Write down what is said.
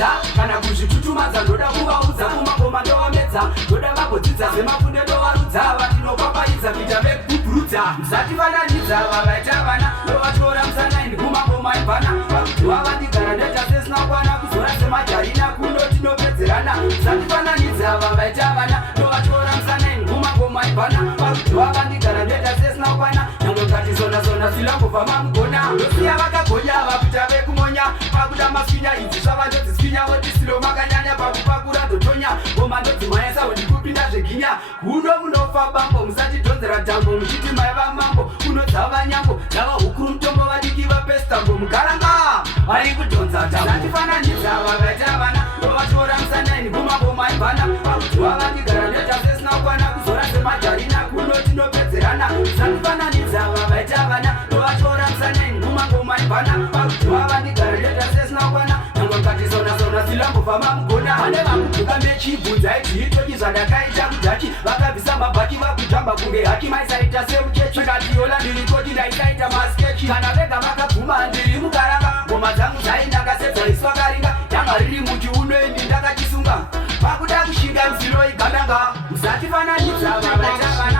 kuvaudza kana kuzvitutumadza ndoda kuvaudza kumagoma ndovamedza ndoda vagodzidza semafunde ndovarudza vatinopapaidza kuita vekugurudza musatifananidza vavaita vana ndovatora musanaini kumagoma evhana pakudziwa vandigara ndoita sesina kwana kuzora semajarina kundoti ndopedzerana musatifananidza vavaita vana ndovatora musanaini kumagoma evhana pakudziwa vandigara ndoita sesina kwana nangokati zona silambofamba mugona ndosiya vakagonya vakuita vekumonya pakuda maswinya idzi zvavandodziswinya votisilo makanyanya pakupakura dzotonya ngoma ndodzimayesa wendikupinda zveginya kuno munofa bambo musatidhonzera dhambo muchiti maiva mambo kunodzava nyambo dzava hukuru mutombo vadiki vapestambo mugaranga vari kudhonza dhambo musatifananidza vavaita vana ndovatora musanaini kumagoma evhana pakudziwa vandigara ndoita sesina kwana kuzora semajarina kunoti ndopedzerana musatifananidza vavaita vana ndovatora musanaini kumagoma evhana pakudziwa vandigara ndoita sesina kwana nangokati zona silambofamba mugona ane vakubuka mechibvunzai tiitoki zvandakaita kudhaki vakabvisa mabhaki vakutamba kunge haki maisaita semuchechi ikatiyola ndirikoti ndaisaita maskechi kana vega vakabvuma ndiri mukaranga ngoma dzangu dzainaka sedzaiiswakaringa yanga riri muchiunoindi ndakachisunga pakuda kushinga mziro igandanga musatifananidza vavaita vana